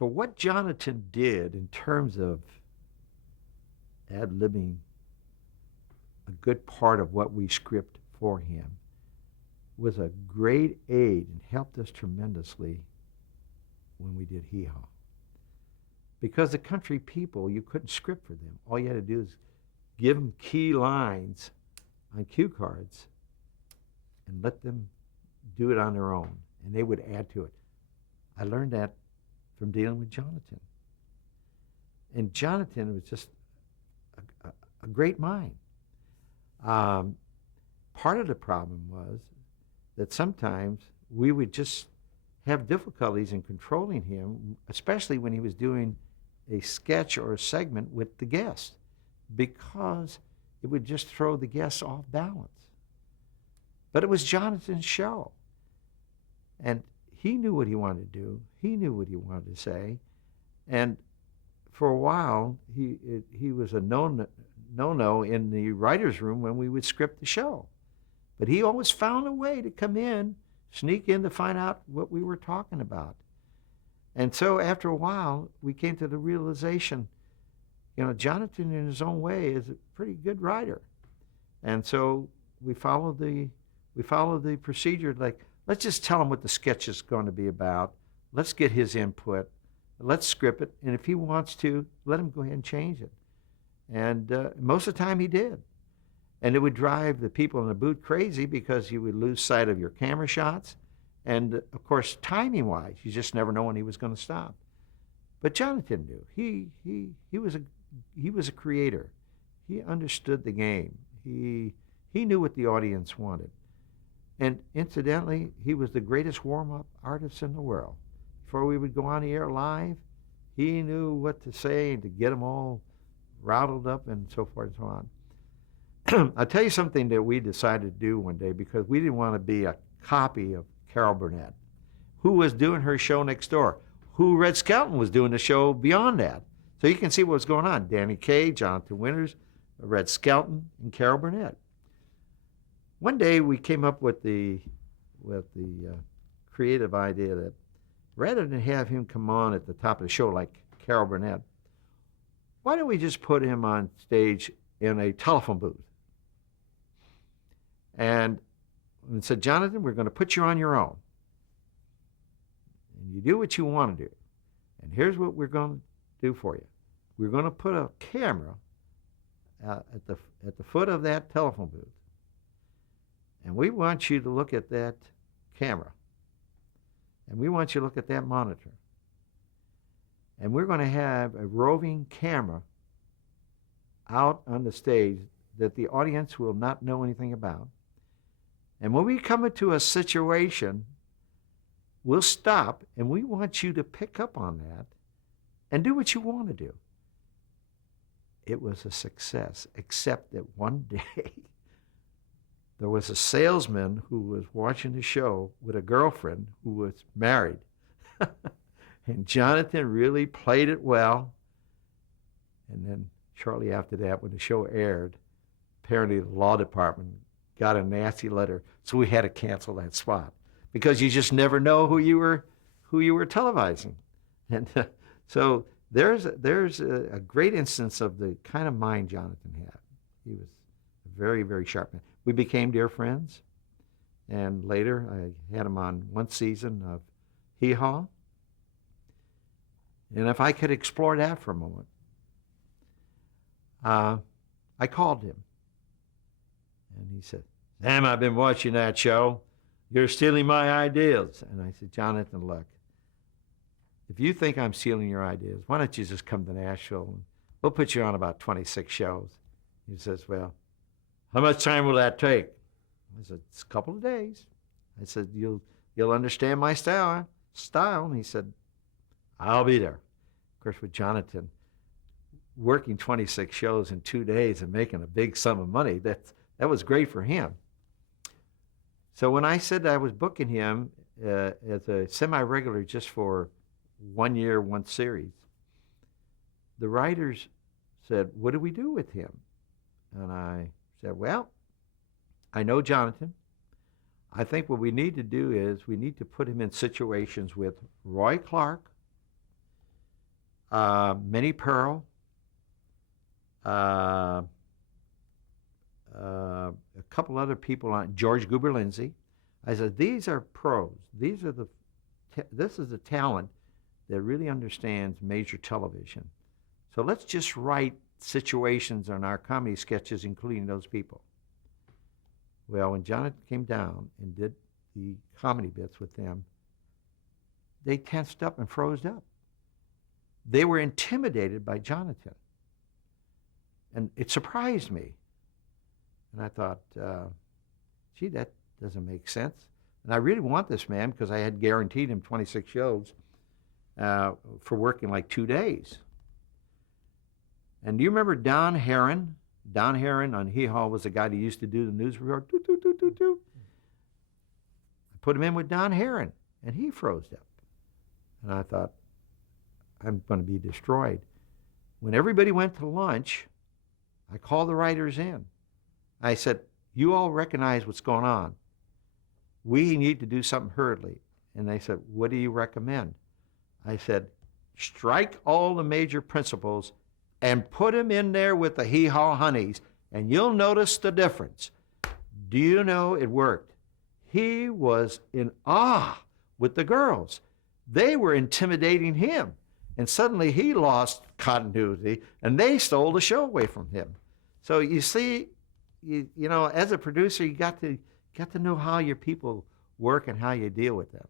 for what Jonathan did in terms of ad-libbing a good part of what we script for him was a great aid and helped us tremendously when we did Hee Haw. Because the country people, you couldn't script for them. All you had to do is give them key lines on cue cards and let them do it on their own, and they would add to it. I learned that from dealing with Jonathan. And Jonathan was just a great mind. Part of the problem was that sometimes we would just have difficulties in controlling him, especially when he was doing a sketch or a segment with the guest, because it would just throw the guests off balance. But it was Jonathan's show. And he knew what he wanted to do. He knew what he wanted to say. And for a while, he was a no-no in the writer's room when we would script the show. But he always found a way to come in, sneak in to find out what we were talking about. And so after a while, we came to the realization, Jonathan in his own way is a pretty good writer. And so we followed the procedure, like, let's just tell him what the sketch is going to be about. Let's get his input. Let's script it. And if he wants to, let him go ahead and change it. And most of the time he did. And it would drive the people in the booth crazy because you would lose sight of your camera shots. And of course, timing-wise, you just never know when he was going to stop. But Jonathan knew. He was a creator. He understood the game. He knew what the audience wanted. And incidentally, he was the greatest warm-up artist in the world. Before we would go on the air live, he knew what to say and to get them all riled up and so forth and so on. I'll tell you something that we decided to do one day because we didn't want to be a copy of Carol Burnett, who was doing her show next door, who Red Skelton was doing the show beyond that. So you can see what was going on. Danny Kaye, Jonathan Winters, Red Skelton, and Carol Burnett. One day we came up with the creative idea that rather than have him come on at the top of the show like Carol Burnett, why don't we just put him on stage in a telephone booth? And said, Jonathan, we're going to put you on your own. And you do what you want to do. And here's what we're going to do for you. We're going to put a camera at the foot of that telephone booth. And we want you to look at that camera. And we want you to look at that monitor. And we're going to have a roving camera out on the stage that the audience will not know anything about. And when we come into a situation, we'll stop, and we want you to pick up on that and do what you want to do. It was a success, except that one day there was a salesman who was watching the show with a girlfriend who was married. And Jonathan really played it well. And then shortly after that, when the show aired, apparently the law department got a nasty letter, so we had to cancel that spot because you just never know who you were televising. And so there's a great instance of the kind of mind Jonathan had. He was a very, very sharp man. We became dear friends, and later I had him on one season of Hee Haw. And if I could explore that for a moment, I called him. And he said, Sam, I've been watching that show. You're stealing my ideas. And I said, Jonathan, look, if you think I'm stealing your ideas, why don't you just come to Nashville and we'll put you on about 26 shows. He says, well, how much time will that take? I said, it's a couple of days. I said, you'll understand my style. And he said, I'll be there. Of course, with Jonathan, working 26 shows in 2 days and making a big sum of money, that was great for him. So when I said I was booking him as a semi-regular just for 1 year, one series, the writers said, what do we do with him? And I said, well, I know Jonathan. I think what we need to do is we need to put him in situations with Roy Clark Minnie Pearl, a couple other people on George Goober Lindsay. I said, these are pros. This is the talent that really understands major television. So let's just write situations on our comedy sketches, including those people. Well, when Jonathan came down and did the comedy bits with them, they tensed up and froze up. They were intimidated by Jonathan. And it surprised me. And I thought, gee, that doesn't make sense. And I really want this man because I had guaranteed him 26 shows for working like 2 days. And do you remember Don Herron? Don Herron on Hee Haw was the guy that used to do the news report. Doo, doo, doo, doo, doo. I put him in with Don Herron, and he froze up. And I thought, I'm going to be destroyed. When everybody went to lunch, I called the writers in. I said, you all recognize what's going on. We need to do something hurriedly. And they said, what do you recommend? I said, strike all the major principals and put him in there with the Hee Haw Honeys, and you'll notice the difference. Do you know it worked? He was in awe with the girls. They were intimidating him. And suddenly he lost continuity, and they stole the show away from him. So you see, you know, as a producer, you got to know how your people work and how you deal with them.